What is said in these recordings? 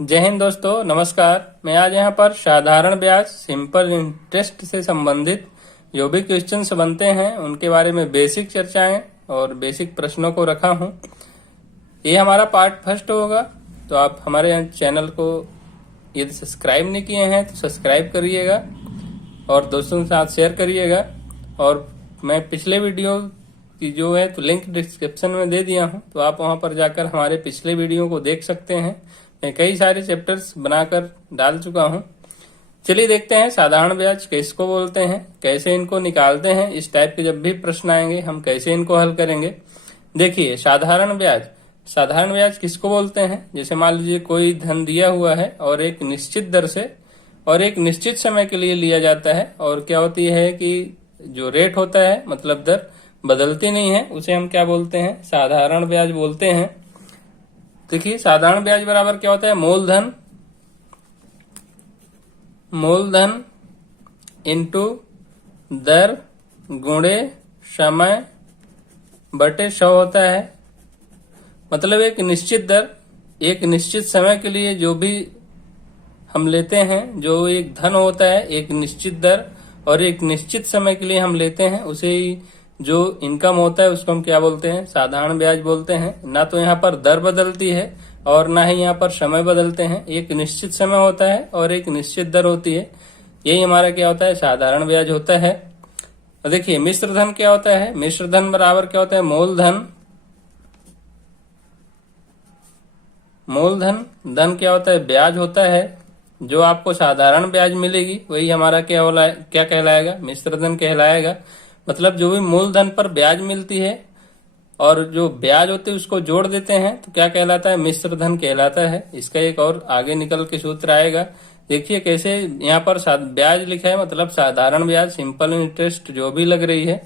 जय हिंद दोस्तों, नमस्कार। मैं आज यहाँ पर साधारण ब्याज सिंपल इंटरेस्ट से संबंधित जो भी क्वेश्चंस बनते हैं उनके बारे में बेसिक चर्चाएं और बेसिक प्रश्नों को रखा हूँ। ये हमारा पार्ट फर्स्ट होगा, तो आप हमारे चैनल को यदि सब्सक्राइब नहीं किए हैं तो सब्सक्राइब करिएगा और दोस्तों के साथ शेयर करिएगा। और मैं पिछले वीडियो की जो है तो लिंक डिस्क्रिप्शन में दे दिया हूँ, तो आप वहां पर जाकर हमारे पिछले वीडियो को देख सकते हैं। मैं कई सारे चैप्टर्स बनाकर डाल चुका हूं। चलिए देखते हैं साधारण ब्याज किसको बोलते हैं, कैसे इनको निकालते हैं। इस टाइप के जब भी प्रश्न आएंगे हम कैसे इनको हल करेंगे। देखिए, साधारण ब्याज किसको बोलते हैं। जैसे मान लीजिए कोई धन दिया हुआ है और एक निश्चित दर से और एक निश्चित समय के लिए लिया जाता है, और क्या होती है कि जो रेट होता है मतलब दर बदलती नहीं है, उसे हम क्या बोलते हैं, साधारण ब्याज बोलते हैं। देखिए, साधारण ब्याज बराबर क्या होता है, मूलधन इंटू दर गुणे समय बटे 100 होता है। मतलब एक निश्चित दर एक निश्चित समय के लिए जो भी हम लेते हैं, जो एक धन होता है एक निश्चित दर और एक निश्चित समय के लिए हम लेते हैं, उसे ही जो इनकम होता है उसको हम क्या बोलते हैं, साधारण ब्याज बोलते हैं। ना तो यहाँ पर दर बदलती है और ना ही यहाँ पर समय बदलते हैं, एक निश्चित समय होता है और एक निश्चित दर होती है। यही हमारा क्या होता है, साधारण ब्याज होता है। और देखिए, मिश्र धन क्या होता है, मिश्र धन बराबर क्या होता है, मूलधन धन क्या होता है, ब्याज होता है। जो आपको साधारण ब्याज मिलेगी वही हमारा क्या कहलाएगा, मिश्र धन कहलाएगा। मतलब जो भी मूलधन पर ब्याज मिलती है और जो ब्याज होते है उसको जोड़ देते हैं तो क्या कहलाता है, मिश्र धन कहलाता है। इसका एक और आगे निकल के सूत्र आएगा। देखिए कैसे, यहाँ पर ब्याज लिखा है मतलब साधारण ब्याज सिंपल इंटरेस्ट जो भी लग रही है,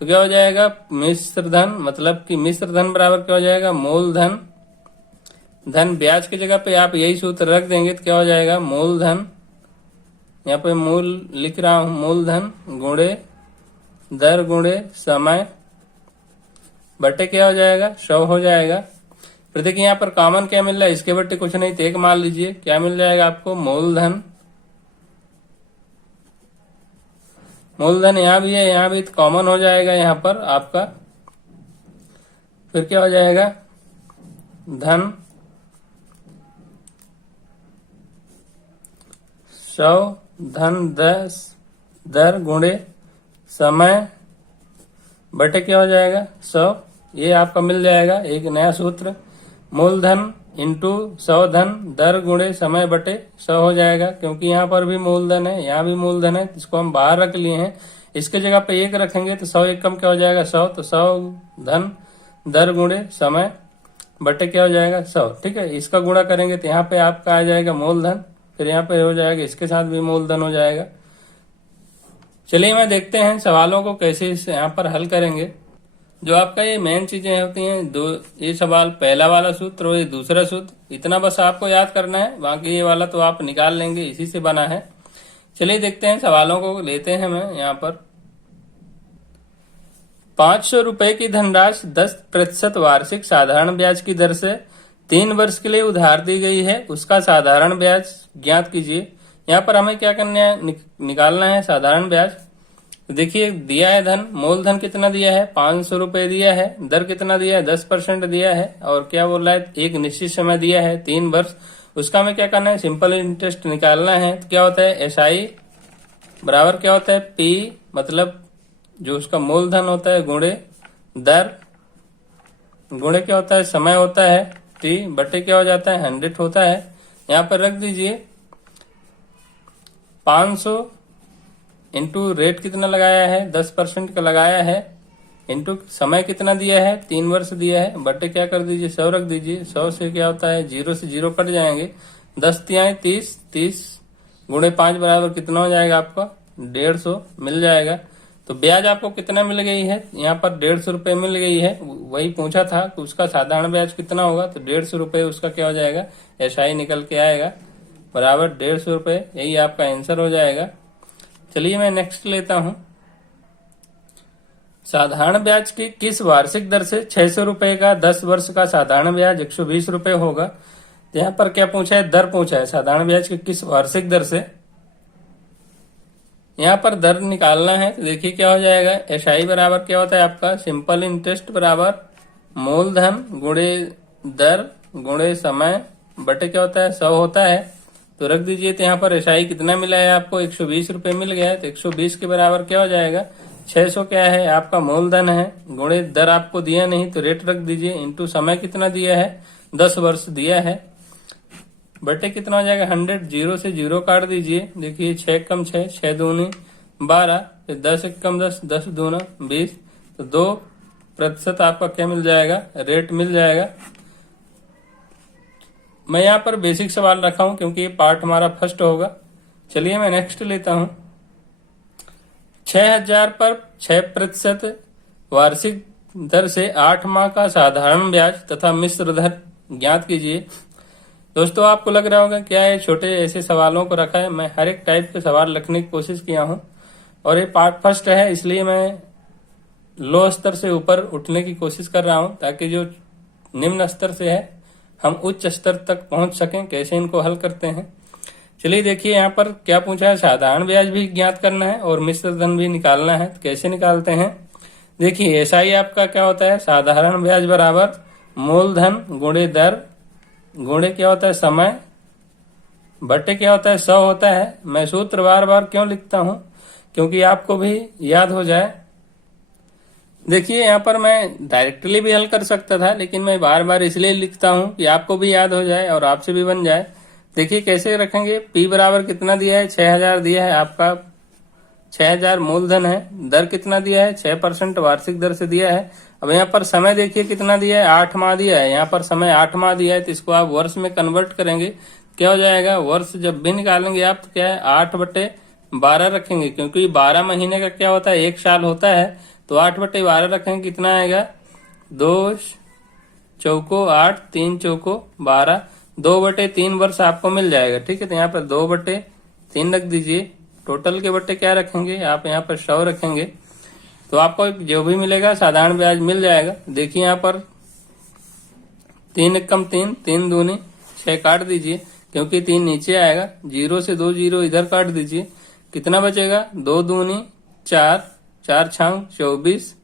तो क्या हो जाएगा, मिश्र धन। मतलब कि मिश्र धन बराबर क्या हो जाएगा, मूलधन धन ब्याज की जगह पे आप यही सूत्र रख देंगे तो क्या हो जाएगा, मूलधन, यहाँ पे मूल लिख रहा हूं, मूलधन गुणे दर गुणे समय बटे क्या हो जाएगा, 100 हो जाएगा। फिर देखिए यहाँ पर कॉमन क्या मिल रहा है, इसके बटे कुछ नहीं तो एक मान लीजिए, क्या मिल जाएगा आपको, मूलधन यहाँ भी है, यहाँ भी तो कॉमन हो जाएगा यहाँ पर आपका। फिर क्या हो जाएगा, धन 100 धन 10 दर गुणे समय बटे क्या हो जाएगा, 100। ये आपका मिल जाएगा एक नया सूत्र, मूलधन इंटू 100 धन दर गुणे समय बटे 100 हो जाएगा। क्योंकि यहाँ पर भी मूलधन है, यहाँ भी मूलधन है, इसको हम बाहर रख लिए हैं। इसके जगह पे एक रखेंगे तो 100 एक कम क्या हो जाएगा, 100। तो 100 धन दर गुणे समय बटे क्या हो जाएगा, 100। ठीक है, इसका गुणा करेंगे तो यहाँ पे आपका आ जाएगा मूलधन, फिर यहाँ पे हो जाएगा इसके साथ भी मूलधन हो जाएगा। चलिए मैं देखते हैं सवालों को कैसे यहाँ पर हल करेंगे। जो आपका ये मेन चीजें होती हैं, दो ये सवाल, पहला वाला सूत्र और ये दूसरा सूत्र, इतना बस आपको याद करना है, बाकी ये वाला तो आप निकाल लेंगे, इसी से बना है। चलिए देखते हैं सवालों को लेते हैं। मैं यहाँ पर 500 रुपए की धनराशि 10% वार्षिक साधारण ब्याज की दर से 3 वर्ष के लिए उधार दी गई है, उसका साधारण ब्याज ज्ञात कीजिए। यहाँ पर हमें क्या करना है, निकालना है साधारण ब्याज। तो देखिए दिया है धन, मूलधन कितना दिया है, 500 रुपए दिया है, दर कितना दिया है, 10% दिया है, और क्या बोल रहा है, एक निश्चित समय दिया है 3 वर्ष। उसका हमें क्या करना है, सिंपल इंटरेस्ट निकालना है। तो क्या होता है, SI बराबर क्या होता है, P मतलब जो उसका मूलधन होता है गुणे दर गुणे क्या होता है, समय होता है, T बटे क्या हो जाता है, 100 होता है। यहाँ पर रख दीजिए 500 इंटू रेट कितना लगाया है, 10% का लगाया है, इंटू समय कितना दिया है, 3 वर्ष दिया है, बटे क्या कर दीजिए, 100 रख दीजिए। 100 से क्या होता है, 0 से 0 कट जाएंगे, 10 तिहाई 30, 30 गुणे 5 बराबर कितना हो जाएगा आपका, 150 मिल जाएगा। तो ब्याज आपको कितना मिल गई है, यहाँ पर 150 रुपए मिल गई है। वही पूछा था कि उसका साधारण ब्याज कितना होगा, तो 150 रुपए उसका क्या हो जाएगा, SI निकल के आएगा बराबर 150 रुपए। यही आपका आंसर हो जाएगा। चलिए मैं नेक्स्ट लेता हूं, साधारण ब्याज की किस वार्षिक दर से 600 रुपए का 10 वर्ष का साधारण ब्याज 120 रुपए होगा। तो यहाँ पर क्या पूछा है, दर पूछा है साधारण ब्याज की किस वार्षिक दर से। यहाँ पर दर निकालना है तो देखिए क्या हो जाएगा, एसआई बराबर क्या होता है आपका, सिंपल इंटरेस्ट बराबर मूलधन गुणे दर गुणे समय बटे क्या होता है 100 होता है। तो रख दीजिए। तो यहाँ पर एसआई कितना मिला है आपको, 120 रुपए मिल गया है। तो 120 के बराबर क्या हो जाएगा, 600 क्या है आपका मूलधन है, गुणे दर आपको दिया नहीं तो रेट रख दीजिए, इंटू समय कितना दिया है 10 वर्ष दिया है, बटे कितना हो जाएगा 100, जीरो से जीरो काट दीजिए। देखिए 6 कम 6, 6 दूनी 12, फिर 10 एक कम 10, 10 दूना 20, तो 2% आपका क्या मिल जाएगा, रेट मिल जाएगा। मैं यहाँ पर बेसिक सवाल रखा हूं क्योंकि ये पार्ट हमारा फर्स्ट होगा। चलिए मैं नेक्स्ट लेता हूं। 6000 पर 6% वार्षिक दर से 8 माह का साधारण ब्याज तथा मिश्र दर ज्ञात कीजिए। दोस्तों आपको लग रहा होगा क्या है, छोटे ऐसे सवालों को रखा है। मैं हर एक टाइप के सवाल रखने की कोशिश किया हूं और ये पार्ट फर्स्ट है, इसलिए मैं लो स्तर से ऊपर उठने की कोशिश कर रहा हूं ताकि जो निम्न स्तर से है हम उच्च स्तर तक पहुंच सकें। कैसे इनको हल करते हैं, चलिए देखिए। यहाँ पर क्या पूछा है, साधारण ब्याज भी ज्ञात करना है और मिश्र धन भी निकालना है। तो कैसे निकालते हैं, देखिए एसआई आपका क्या होता है, साधारण ब्याज बराबर मूलधन गुणे दर गुणे क्या होता है समय बटे क्या होता है 100 होता है। मैं सूत्र बार बार क्यों लिखता हूं, क्योंकि आपको भी याद हो जाए। देखिए यहाँ पर मैं डायरेक्टली भी हल कर सकता था, लेकिन मैं बार बार इसलिए लिखता हूं कि आपको भी याद हो जाए और आपसे भी बन जाए। देखिए कैसे रखेंगे, P बराबर कितना दिया है 6000 दिया है आपका, 6000 मूलधन है, दर कितना दिया है 6% वार्षिक दर से दिया है। अब यहाँ पर समय देखिए कितना दिया है 8 माह दिया है, यहाँ पर समय 8 माह दिया है तो इसको आप वर्ष में कन्वर्ट करेंगे, क्या हो जाएगा, वर्ष जब भी निकालेंगे आप तो क्या है 8/12 रखेंगे, क्योंकि 12 महीने का क्या होता है 1 साल होता है। तो 8/12 रखेंगे, कितना आएगा 2 चौको 8, 3 चौको 12, 2/3 वर्ष आपको मिल जाएगा। ठीक है, तो यहाँ पर 2/3 रख दीजिए। टोटल के बट्टे क्या रखेंगे आप, यहाँ पर 100 रखेंगे तो आपको जो भी मिलेगा साधारण ब्याज मिल जाएगा। देखिए यहाँ पर 3 एक कम 3, 3 दूनी 6 काट दीजिए, क्योंकि 3 नीचे आएगा, 0 से 2 जीरो इधर काट दीजिए, कितना बचेगा 2 दूनी 4, 4 छांग 24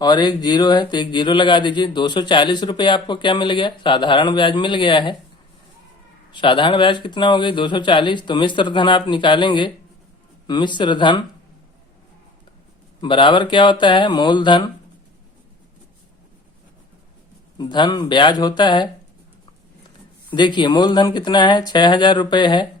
और एक जीरो है तो एक जीरो लगा दीजिए। 240 रुपये आपको क्या मिल गया, साधारण ब्याज मिल गया है। साधारण ब्याज कितना हो गई 240। तो मिश्र धन आप निकालेंगे, मिश्र धन बराबर क्या होता है, मूलधन धन ब्याज होता है। देखिए मूलधन कितना है 6000 रुपये है,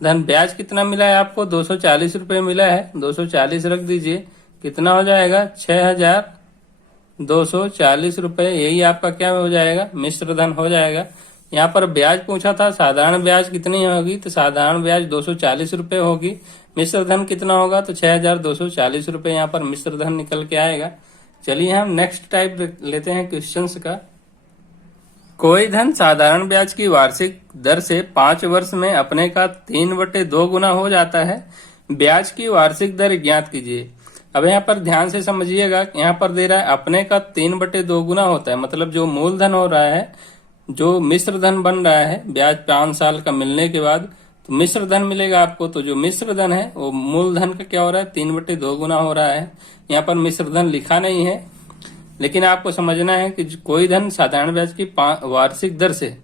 धन ब्याज कितना मिला है आपको 240 रुपये मिला है, 240 रख दीजिए, कितना हो जाएगा 6240 रुपये, यही आपका क्या हो जाएगा मिश्र धन हो जाएगा। यहाँ पर ब्याज पूछा था साधारण ब्याज कितनी होगी, तो साधारण ब्याज 240 रुपये होगी, मिश्र धन कितना होगा तो 6240 रुपये यहाँ पर मिश्र धन निकल के आएगा। चलिए हम नेक्स्ट टाइप लेते हैं क्वेश्चंस का। कोई धन साधारण ब्याज की वार्षिक दर से 5 वर्ष में अपने का 3/2 गुना हो जाता है, ब्याज की वार्षिक दर ज्ञात कीजिए। अब यहाँ पर ध्यान से समझिएगा, यहाँ पर दे रहा है अपने का 3/2 गुना होता है, मतलब जो मूलधन हो रहा है, जो मिश्र धन बन रहा है ब्याज 5 साल का मिलने के बाद, तो मिश्र धन मिलेगा आपको। तो जो मिश्र धन है वो मूलधन का क्या हो रहा है 3/2 गुना हो रहा है। यहाँ पर मिश्र धन लिखा नहीं है, लेकिन आपको समझना है कि कोई धन साधारण ब्याज की वार्षिक दर से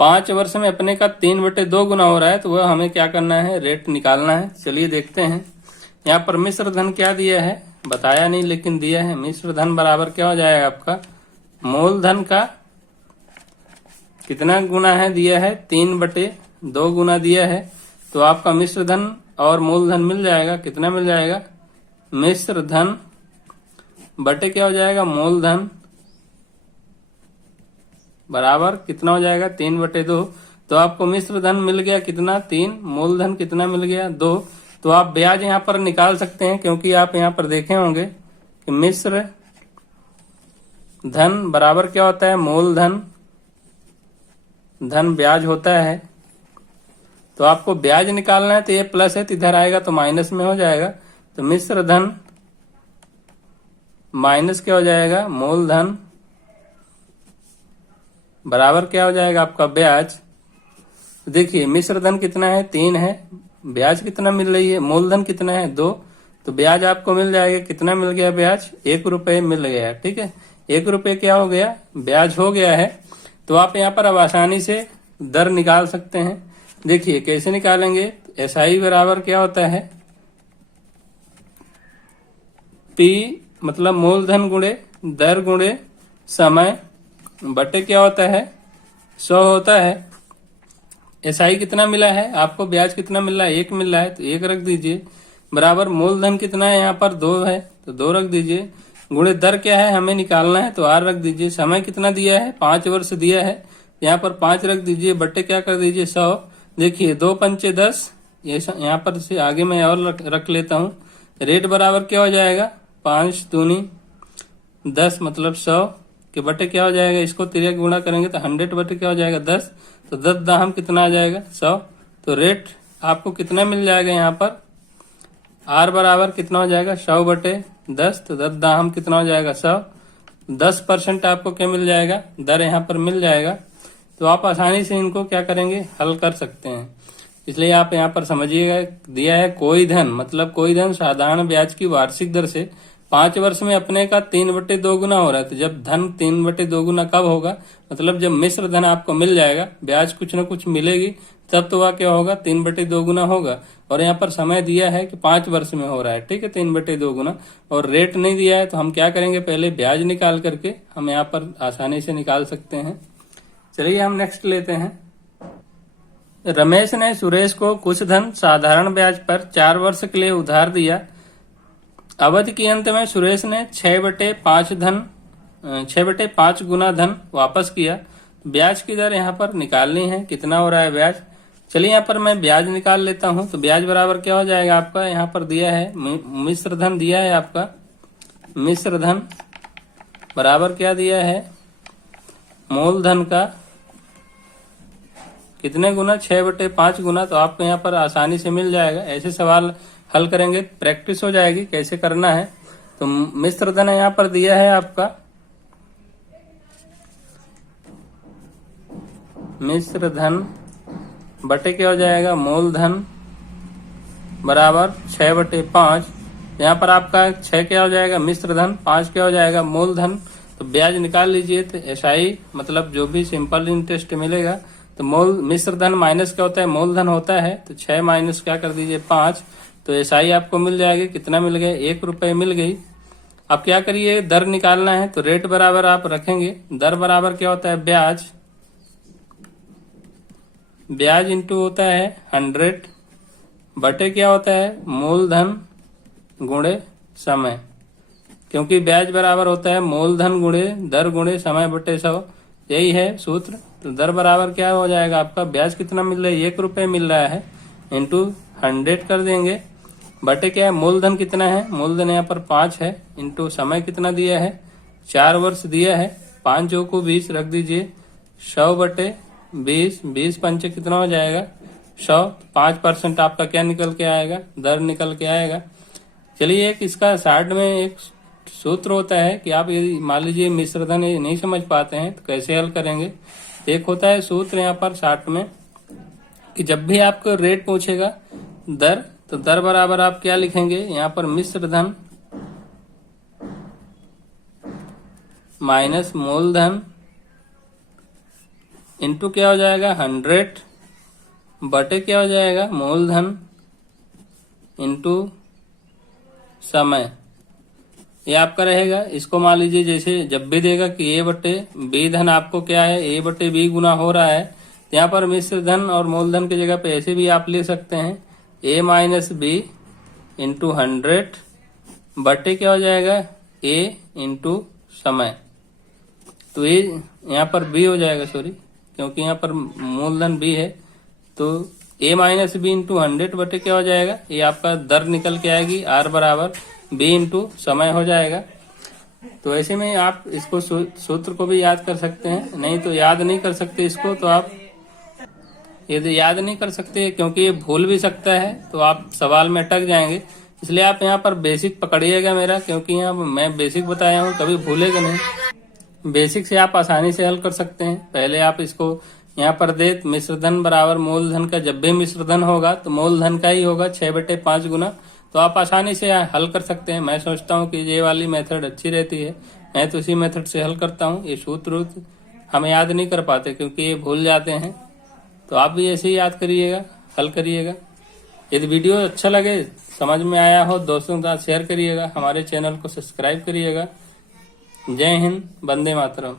5 वर्ष में अपने का 3/2 गुना हो रहा है, तो वह हमें क्या करना है, रेट निकालना है। चलिए देखते हैं। यहाँ पर मिश्र धन क्या दिया है बताया नहीं, लेकिन दिया है मिश्र धन बराबर क्या हो जाएगा आपका, मूलधन का कितना गुना है दिया है 3/2 गुना दिया है, तो आपका मिश्र धन और मूलधन मिल जाएगा, कितना मिल जाएगा, मिश्र धन बटे क्या हो जाएगा मूलधन बराबर कितना हो जाएगा 3/2। तो आपको मिश्र धन मिल गया कितना 3, मूलधन कितना मिल गया 2। तो आप ब्याज यहाँ पर निकाल सकते हैं, क्योंकि आप यहाँ पर देखे होंगे कि मिश्र धन बराबर क्या होता है, मूलधन धन ब्याज होता है। तो आपको ब्याज निकालना है, तो ये प्लस है तो इधर आएगा तो माइनस में हो जाएगा। तो मिश्र धन माइनस क्या हो जाएगा, मूलधन बराबर क्या हो जाएगा आपका ब्याज। देखिए मिश्र धन कितना है 3 है, ब्याज कितना मिल रही है, मूलधन कितना है 2, तो ब्याज आपको मिल जाएगा। कितना मिल गया ब्याज, 1 रुपये मिल गया। ठीक है, 1 रुपये क्या हो गया, ब्याज हो गया है। तो आप यहाँ पर अब आसानी से दर निकाल सकते हैं। देखिए कैसे निकालेंगे, एसआई बराबर क्या होता है, पी मतलब मूलधन गुणे दर गुणे समय बटे क्या होता है 100 होता है। एसआई कितना मिला है आपको, ब्याज कितना मिल रहा है 1 मिल रहा है, तो 1 रख दीजिए, बराबर मूलधन कितना है यहाँ पर 2 है तो 2 रख दीजिए, गुणे दर क्या है हमें निकालना है तो R रख दीजिए, समय कितना दिया है 5 वर्ष दिया है, यहाँ पर 5 रख दीजिए, बट्टे क्या कर दीजिए 100। देखिए 2 पंचे 10, ये यहाँ पर से आगे मैं और रख लेता हूँ। रेट बराबर क्या हो जाएगा 5 दूनी 10 मतलब 100 के बटे क्या हो जाएगा, इसको 3 गुणा करेंगे तो 100 बटे क्या हो जाएगा 10, तो 10 दाहम कितना आ जाएगा 100। तो रेट आपको कितना मिल जाएगा यहाँ पर, R बराबर कितना हो जाएगा 100 बटे 10, तो 10 दाहम कितना हो जाएगा 100, 10% आपको क्या मिल जाएगा, दर यहाँ पर मिल जाएगा। तो आप आसानी से इनको क्या करेंगे, हल कर सकते हैं। इसलिए आप यहाँ पर समझिएगा, दिया है कोई धन मतलब कोई धन साधारण ब्याज की वार्षिक दर से 5 वर्ष में अपने का 3/2 गुना हो रहा है। तो जब धन 3/2 गुना कब होगा, मतलब जब मिश्र धन आपको मिल जाएगा, ब्याज कुछ न कुछ मिलेगी, तब तो वह क्या होगा 3/2 गुना होगा। और यहाँ पर समय दिया है कि 5 वर्ष में हो रहा है, ठीक है 3/2 गुना, और रेट नहीं दिया है। तो हम क्या करेंगे, पहले ब्याज निकाल करके हम यहाँ पर आसानी से निकाल सकते हैं। चलिए हम नेक्स्ट लेते हैं। रमेश ने सुरेश को कुछ धन साधारण ब्याज पर 4 वर्ष के लिए उधार दिया। अवधि के अंत में सुरेश ने 6/5 गुना धन वापस किया। ब्याज की दर यहाँ पर निकालनी है, कितना हो रहा है ब्याज। चलिए यहाँ पर मैं ब्याज निकाल लेता हूँ। तो ब्याज बराबर क्या हो जाएगा आपका, यहाँ पर दिया है मिश्र धन दिया है आपका, मिश्र धन बराबर क्या दिया है, मूलधन का कितने गुना 6/5 गुना। तो आपको यहाँ पर आसानी से मिल जाएगा। ऐसे सवाल हल करेंगे, प्रैक्टिस हो जाएगी कैसे करना है। तो मिश्र धन यहाँ पर दिया है आपका, मिश्र धन बटे क्या हो जाएगा, मूलधन बराबर 6/5। यहाँ पर आपका 6 क्या हो जाएगा मिश्र धन, 5 क्या हो जाएगा मूलधन। तो ब्याज निकाल लीजिए। तो एसआई मतलब जो भी सिंपल इंटरेस्ट मिलेगा, तो मिश्र धन माइनस क्या होता है, मूलधन होता है। तो 6 माइनस क्या कर दीजिए 5, तो एसआई आपको मिल जाएगी। कितना मिल गया, 1 रुपये मिल गई। अब क्या करिए, दर निकालना है। तो रेट बराबर आप रखेंगे, दर बराबर क्या होता है ब्याज, ब्याज इंटू होता है 100 बटे क्या होता है मूलधन गुणे समय, क्योंकि ब्याज बराबर होता है मूलधन गुणे दर गुणे समय बटे 100, यही है सूत्र। तो दर बराबर क्या हो जाएगा आपका, ब्याज कितना मिल रहा है 1 रुपये मिल रहा है, इंटू 100 कर देंगे, बटे क्या है मूलधन कितना है, मूलधन यहाँ पर 5 है, इंटू समय कितना दिया है 4 वर्ष दिया है, 5 को 20 रख दीजिए, 100 बटे 20, 20 पंचे कितना हो जाएगा 100। 5% आपका क्या निकल के आएगा, दर निकल के आएगा। चलिए एक इसका साइड में एक सूत्र होता है कि आप यदि मान लीजिए मिश्र धन नहीं समझ पाते हैं तो कैसे हल करेंगे। एक होता है सूत्र यहाँ पर साइड में कि जब भी आपको रेट पूछेगा दर, तो दर बराबर आप क्या लिखेंगे यहाँ पर मिश्र धन माइनस मूलधन इंटू क्या हो जाएगा 100 बटे क्या हो जाएगा मूलधन इंटू समय, ये आपका रहेगा। इसको मान लीजिए जैसे जब भी देगा कि ए बटे बी धन आपको क्या है ए बटे बी गुना हो रहा है, तो यहाँ पर मिश्र धन और मूलधन की जगह पे ऐसे भी आप ले सकते हैं ए माइनस बी इंटू 100 बटे क्या हो जाएगा ए इंटू समय। तो ये यहाँ पर बी हो जाएगा, सॉरी क्योंकि यहाँ पर मूलधन बी है, तो ए माइनस बी इंटू 100 बटे क्या हो जाएगा, ये आपका दर निकल के आएगी आर बराबर बी इंटू समय हो जाएगा। तो ऐसे में आप इसको सूत्र को भी याद कर सकते हैं, नहीं तो याद नहीं कर सकते इसको, तो आप यदि याद नहीं कर सकते क्योंकि ये भूल भी सकता है तो आप सवाल में अटक जाएंगे। इसलिए आप यहाँ पर बेसिक पकड़िएगा मेरा, क्योंकि यहाँ मैं बेसिक बताया हूँ, कभी भूलेगा नहीं। बेसिक से आप आसानी से हल कर सकते हैं। पहले आप इसको यहाँ पर दे मिश्रधन बराबर मूलधन का, जब भी मिश्रधन होगा तो मूलधन का ही होगा 6/5 गुना, तो आप आसानी से हल कर सकते हैं। मैं सोचता हूँ कि ये वाली मेथड अच्छी रहती है, मैं तो इसी मेथड से हल करता हूँ। ये सूत्र हम याद नहीं कर पाते क्योंकि ये भूल जाते हैं, तो आप भी ऐसे ही याद करिएगा, हल करिएगा। यदि वीडियो अच्छा लगे, समझ में आया हो, दोस्तों के साथ शेयर करिएगा, हमारे चैनल को सब्सक्राइब करिएगा। जय हिंद, वंदे मातरम।